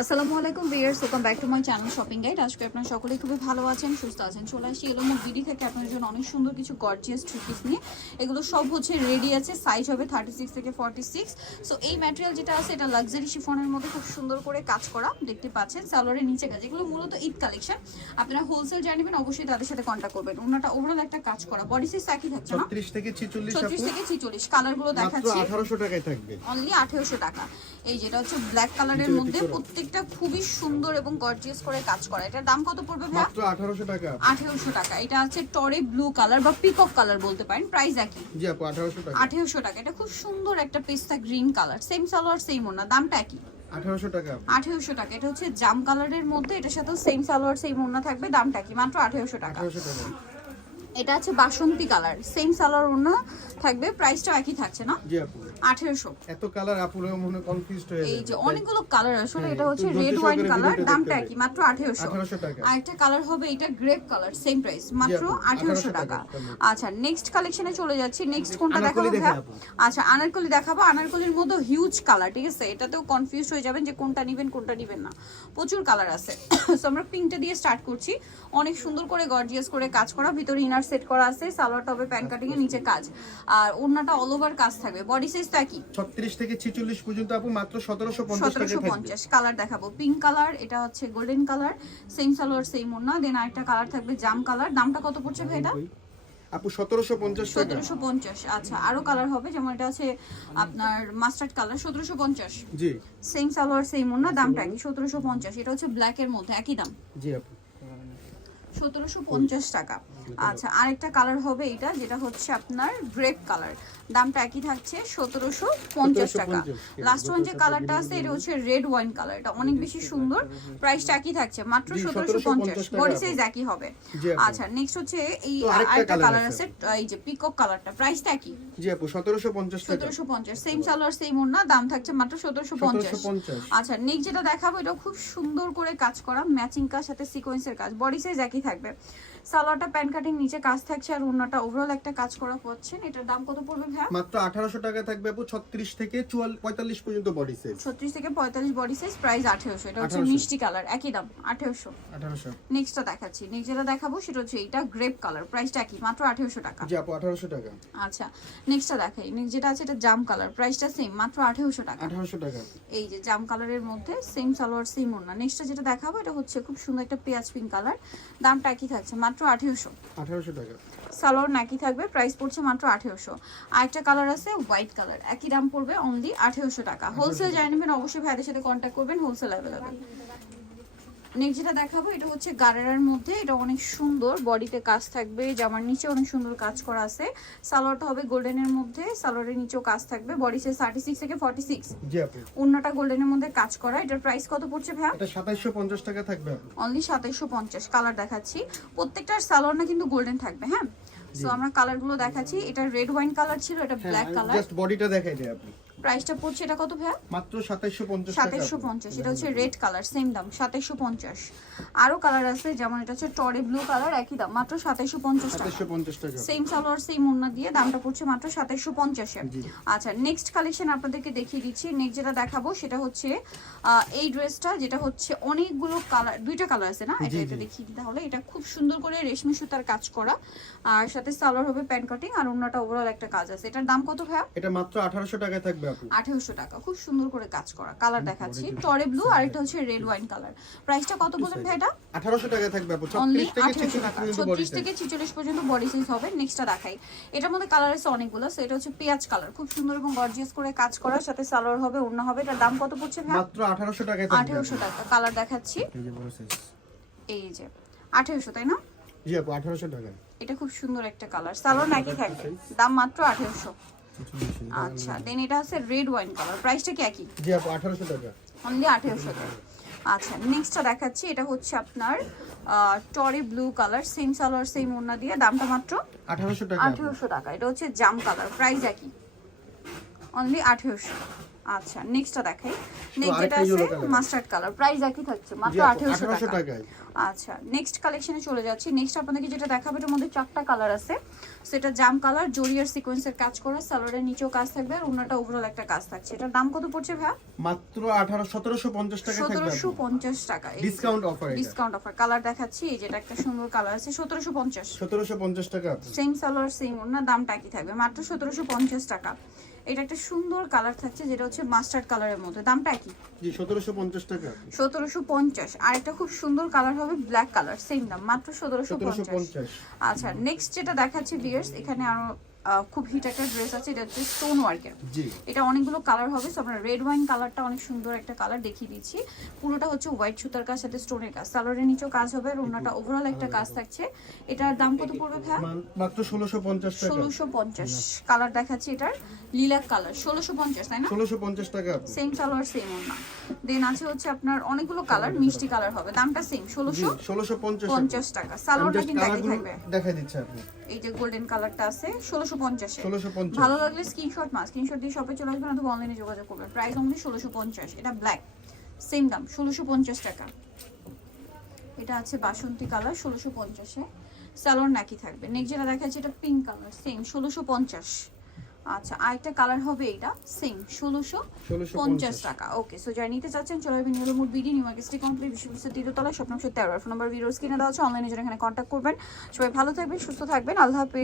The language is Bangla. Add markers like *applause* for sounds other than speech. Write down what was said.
আসসালামু আলাইকুম viewers welcome back to my channel shopping guide আজকে আপনারা সকলেই খুবই ভালো আছেন সুস্থ আছেন চলে আসি এলোমুখ দিদি থেকে। আপনাদের জন্য অনেক সুন্দর কিছু গর্জিয়াস থ্রি পিস নিয়ে। এগুলো সব হচ্ছে রেডি আছে সাইজ হবে থার্টি সিক্স থেকে ফর্টি সিক্স সো এই ম্যাটেরিয়াল যেটা আছে এটা লাক্সারি শিফনের মধ্যে খুব সুন্দর করে কাজ করা দেখতে পাচ্ছেন সালোয়ারের নিচে কাজ। এগুলো মূলত ঈদ কালেকশন আপনারা হোলসেল জানিবেন অবশ্যই তাদের সাথে কন্ট্যাক্ট করবেন। ওনাটা ওভারঅল একটা কাজ করা বডি সাইজ একই থাকছে না? ছত্রিশ থেকে ছিচল্লিশ ছত্রিশ থেকে ছিচল্লিশ কালারগুলো দেখাচ্ছি। আঠারোশো টাকায় থাকবে। অনলি আঠেরোশো টাকা। এই যেটা হচ্ছে ব্ল্যাক কালারের মধ্যে দেখতে পারো। খুবই সুন্দর এবং গর্জিয়াস করে কাজ করা। এটার দাম কত পড়বে ভাই মাত্র আঠারোশো টাকা আঠেরোশো টাকা। এটা আছে টরে ব্লু কালার বা পিকক কালার বলতে পারেন। প্রাইস একই। জি আপু আঠারোশো টাকা। আঠেরোশো টাকা। এটা খুব সুন্দর একটা পেস্তা green colour same salwar same ওনা দামটা একই। আঠারোশো টাকা আঠেরোশো টাকা। এটা হচ্ছে জাম কালারের মধ্যে। এটার সাথে সেম সালোয়ার সেম ওনা থাকবে। দামটা কি মাত্র আঠেরোশো টাকা। আঠারোশো টাকা। এটা আছে বাসন্তী কালার। সেম সালোয়ার ওনা থাকবে প্রাইসটা একই থাকছে না? জি আপু। আঠেরোশো। এত কালার আপু মনে কনফিউজড হয়ে এই যে অনেকগুলো কালার আসলে হ্যাঁ, এটা হচ্ছে রেড ওয়াইন কালার দামটা কি মাত্র আঠেরোশো। আঠারোশো টাকা। আরেকটা কালার হবে এটা গ্রেপ কালার সেম প্রাইস মাত্র 1800 টাকা। আচ্ছা নেক্সট কালেকশনে চলে যাচ্ছি। নেক্সট কোনটা দেখাবো। আচ্ছা আনারকলি দেখাবো। আনারকলির মধ্যে হিউজ কালার ঠিক আছে? এটাতেও কনফিউজ হয়ে যাবেন যে কোনটা নেবেন কোনটা নেবেন না। প্রচুর কালার আছে। *coughs* সো আমরা পিঙ্কটা দিয়ে স্টার্ট করছি। অনেক সুন্দর করে গর্জিয়াস করে কাজ করা। ভিতরে ইনার সেট করা আছে সালোয়ারটা হবে প্যান্ট কাটিং এর নিচে কাজ। আর ওড়নাটা অল ওভার কাজ থাকবে। বডি সাইজ তো একই ছত্রিশ থেকে ছিচল্লিশ পর্যন্ত আপু মাত্র সতেরোশো পঞ্চাশ টাকা সতেরোশো থাকবে। পঞ্চাশ। কালার দেখাবো। পিঙ্ক কালার এটা হচ্ছে golden colour same salwar same ওড়না। দেন আরেকটা কালার থাকবে জাম কালার দামটা কত পড়ছে ভাই এটা? আপু সতেরোশো পঞ্চাশ টাকা। সতেরোশো পঞ্চাশ। আচ্ছা আরও কালার হবে। যেমন এটা আছে আপনার মাস্টার্ড কালার সতেরোশো পঞ্চাশ। জি। সেম সালোয়ার সেম ওড়না দামটা কি সতেরোশো পঞ্চাশ। এটা হচ্ছে ব্ল্যাক এর মধ্যে একই দাম। জি আপু। সতেরোশো পঞ্চাশ টাকা। আচ্ছা আরেকটা কালার হবে এটা যেটা হচ্ছে আপনার গ্রেপ কালার দামটা একই থাকছে সতেরোশো পঞ্চাশ টাকা। লাস্ট ওয়ান যে কালারটা আছে এটা হচ্ছে রেড ওয়াইন কালার এটা অনেক বেশি সুন্দর। প্রাইসটা একই থাকছে মাত্র সতেরোশো পঞ্চাশ। 1750 বডি সাইজ একই হবে। আচ্ছা নেক্সট হচ্ছে এই আরেকটা কালার আছে। এই যে পিকক কালারটা প্রাইসটা একই। জি আপু সতেরোশো পঞ্চাশ টাকা। সতেরোশো পঞ্চাশ সেম সালোয়ার সেম ওড়না দাম থাকছে মাত্র সতেরোশো পঞ্চাশ। সতেরোশো পঞ্চাশ। আচ্ছা নেক্সট যেটা দেখাবো এটা খুব সুন্দর করে কাজ করা ম্যাচিং কাজ সাথে সিকোয়েন্সের কাজ বডি সাইজ একই থাকবে। সালোয়ারটা প্যান্ট কাটিং নিচে কাজ থাকছে আর ওড়নাটা ওভারঅল একটা কাজ করা পাচ্ছেন এটার দাম কত পড়বে ভাইয়া? মাত্র আঠারোশো টাকা থাকবে আপু ছত্রিশ থেকে চুয়াল পঁয়তাল্লিশ পর্যন্ত বডি সাইজ ছত্রিশ থেকে পঁয়তাল্লিশ বডি সাইজ প্রাইস আঠেরোশো। এটা হচ্ছে মিষ্টি কালার একই দাম আঠেরোশো। আঠারোশো। নেক্সটটা দেখাচ্ছি। নেক্সট যেটা দেখাবো সেটা হচ্ছে এটা গ্রেপ কালার প্রাইসটা একই মাত্র আঠেরোশো টাকা। জি আপু আঠারোশো টাকা। আচ্ছা নেক্সটটা দেখাই। নেক্সট যেটা আছে এটা জাম কালার প্রাইসটা সেম মাত্র আঠেরোশো টাকা। আঠারোশো টাকা। এই যে জাম কালারের মধ্যে সেম সালোয়ার সেম ওড়না। নেক্সটটা যেটা দেখাবো এটা হচ্ছে খুব সুন্দর একটা পেঁয়াজ পিঙ্ক কালার দামটা একই থাকছে মাত্র আঠেরোশো। আঠেরোশো টাকা। সালোয়ার নাকি থাকবে প্রাইস পড়ছে মাত্র আঠেরোশো। আরেকটা কালার আছে হোয়াইট কালার একই দাম পড়বে অনলি আঠেরোশো টাকা। হোলসেল যাই নেবেন অবশ্যই ভাইদের সাথে কন্ট্যাক্ট করবেন হোলসেল অ্যাভেলেবেল নেক্সট যেটা দেখাবো এটা হচ্ছে গারেরার মধ্যে। এটা অনেক সুন্দর বডিতে কাজ থাকবে জামার নিচে অনেক সুন্দর কাজ করা আছে। সালোয়ারটা হবে গোল্ডেনের মধ্যে সালোয়ারের নিচেও কাজ থাকবে। বডি সাইজ থার্টি সিক্স থেকে ফর্টি সিক্স জি আপু। অন্যটা গোল্ডেনের মধ্যে কাজ করা। এটার প্রাইস কত পড়ছে ভাইয়া? এটা সাতাইশশো পঞ্চাশ টাকা থাকবে অনলি সাতাইশশো পঞ্চাশ কালার দেখাচ্ছি। প্রত্যেকটার সালোয়ার না কিন্তু গোল্ডেন থাকবে হ্যাঁ? সো আমরা কালারগুলো দেখাচ্ছি। এটা রেড ওয়াইন কালার ছিল এটা ব্ল্যাক কালার জাস্ট বডিটা দেখাই দেয় আপনি প্রাইসটা পড়ছে এটা কত ভাইয়া? মাত্র সাতাইশশো পঞ্চাশ টাকা। সাতাইশশো পঞ্চাশ এটা হচ্ছে রেড কালার সেম দাম সাতাইশশো পঞ্চাশ। আরও কালার আছে যেমন এটা হচ্ছে টরে ব্লু কালার একই দাম মাত্র সাতাইশশো পঞ্চাশ টাকা। সাতাইশশো পঞ্চাশ টাকা। সেম সালোয়ার সেম ওড়না দিয়ে দামটা পড়ছে মাত্র সাতাইশশো পঞ্চাশে। জি। আচ্ছা নেক্সট কালেকশন আপনাদেরকে দেখিয়ে দিচ্ছি। নেক্সট যেটা দেখাবো সেটা হচ্ছে এই ড্রেসটা যেটা হচ্ছে অনেকগুলো কালার দুইটা কালার আছে না? এটা এটা দেখিয়ে দিতে হলে এটা খুব সুন্দর করে রেশমি সুতার কাজ করা। আর সাথে সালোয়ার হবে প্যান্ট কাটিং আর অন্যটা ওভারঅল একটা কাজ আছে। এটার দাম কত ভাইয়া? এটা মাত্র আঠারোশো টাকায় থাকবে আঠেরোশো টাকা। খুব সুন্দর করে কাজ করা। কালার দেখাচ্ছি। টরে ব্লু আর এটা হচ্ছে রেড ওয়াইন কালার প্রাইসটা কত বলেন ভাই এটা আঠারোশো টাকায় থাকবে অনলি আঠেরোশো টাকা। ছত্রিশ থেকে ছিচল্লিশ পর্যন্ত বডি সাইজ হবে। নেক্সটটা দেখাই। এটার মধ্যে কালার আছে অনেকগুলো। So, এটা হচ্ছে পেঁয়াজ কালার খুব সুন্দর এবং গর্জিয়াস করে কাজ করার সাথে সালোয়ার হবে অন্য হবে। এটার দাম কত পড়ছে ভাই মাত্র আঠারোশো থাকবে আঠেরোশো টাকা। কালার দেখাচ্ছি। এই যে আঠেরোশো তাই না? জি আপু আঠারোশো টাকায়। এটা খুব সুন্দর একটা কালার সালোয়ার নাকি থাকবে। দাম মাত্র আঠেরোশো। আচ্ছা দেন এটা হচ্ছে রেড ওয়াইন কালার প্রাইসটা কি একই? জি আপু আঠারোশো টাকা। অনলি আঠেরোশো টাকা। আচ্ছা নেক্সটটা দেখাচ্ছি। এটা হচ্ছে আপনার টরি blue colour same salwar same ওড়না দিয়ে। দামটা মাত্র আঠারোশো টাকা আপু। আঠেরোশো টাকা। এটা হচ্ছে জাম কালার প্রাইস একই। অনলি আঠেরোশো। আচ্ছা নেক্সটটা দেখাই। নেক্সট যেটা আছে মাস্টার্ড কালার প্রাইস একই থাকছে মাত্র 1800 টাকা। আচ্ছা নেক্সট কালেকশনে চলে যাচ্ছি। নেক্সট আপনাদেরকে যেটা দেখাবো এটার মধ্যে চারটা কালার আছে। সেটা জাম কালার জরিয়ার সিকোয়েন্সের কাজ করা সালোয়ারের নিচেও কাজ থাকবে আর অন্যটা ওভারঅল একটা কাজ থাকছে। এটার দাম কত পড়ছে ভাইয়া? মাত্র আঠারো সতেরোশো পঞ্চাশ টাকা থাকবে সতেরোশো পঞ্চাশ টাকা discount offer discount offer colour দেখাচ্ছি এই যেটা একটা সুন্দর কালার আছে সতেরোশো পঞ্চাশ। সতেরোশো পঞ্চাশ টাকা। সেম সালোয়ার সেম ওনার দামটা কি থাকবে। মাত্র সতেরোশো পঞ্চাশ টাকা। এটা একটা সুন্দর কালার থাকছে যেটা হচ্ছে মাস্টার্ড কালারের মধ্যে। দামটা কি? জি সতেরোশো পঞ্চাশ টাকা। সতেরোশো পঞ্চাশ। আর একটা খুব সুন্দর কালার হবে ব্ল্যাক কালার সেম দাম মাত্র সতেরোশো সতেরোশো পঞ্চাশ। পঞ্চাশ। আচ্ছা নেক্সট যেটা দেখাচ্ছি ভিউয়ার্স এখানে আরও খুব হিট একটা ড্রেস আছে এটা হচ্ছে স্টোন ওয়ার্কের এটা অনেকগুলো কালার হবে সো আমরা রেড ওয়াইন কালারটা অনেক সুন্দর একটা কালার দেখিয়ে দিচ্ছি। পুরোটা হচ্ছে হোয়াইট সুতার কাজ সাথে স্টোনের কাজ। সালোয়ারের নিচেও কাজ হবে আর অন্যটা ওভারঅল একটা কাজ থাকছে। এটার দাম কত পড়বে মান- মাত্র ষোলোশো পঞ্চাশ টাকা। ষোলোশো পঞ্চাশ। কালার দেখাচ্ছি এটার লিলাক কালার ষোলোশো পঞ্চাশ তাই না? ষোলোশো পঞ্চাশ টাকা আপু। সেম সালোয়ার সেম ওনা দেন আছে হচ্ছে আপনার অনেকগুলো কালার মিষ্টি কালার হবে। দামটা সেম জি ষোলোশো ষোলোশো পঞ্চাশ আপু। পঞ্চাশ টাকা। সালোয়ারটা কিন্তু একই থাকবে। দেখাই দিচ্ছি আপনি। এই যে গোল্ডেন কালারটা আছে ষোলোশো পঞ্চাশে ষোলোশো পঞ্চাশ। ভালো লাগলে স্ক্রিনশট মা স্ক্রিনশট দিয়ে শপে চলে আসবেন অথবা অনলাইনে যোগাযোগ করবেন প্রাইস অনলি ষোলোশো পঞ্চাশ এটা ব্ল্যাক সেম দাম ষোলোশো পঞ্চাশ টাকা। এটা আছে বাসন্তী কালার ষোলোশো পঞ্চাশে। স্যালোর নাকি থাকবে। নেক্সট যেটা দেখা যাচ্ছে এটা পিঙ্ক কালার সেম ষোলোশো পঞ্চাশ। আচ্ছা আরেকটা কালার হবে এটা সেম ষোলোশো পঞ্চাশ টাকা। ওকে সো যারা নিতে চাচ্ছেন চলে neuro mood BD new market complete বিশ্ববিদ্যালয় তৃতীয়তলা স্বপ্ন তেরো ফোন নাম্বার ভিডিওস কিনে দেওয়া আছে অনলাইনে যারা এখানে কন্ট্যাক্ট করবেন। সবাই ভালো থাকবেন সুস্থ থাকবেন। আল্লাহ হাফেজ।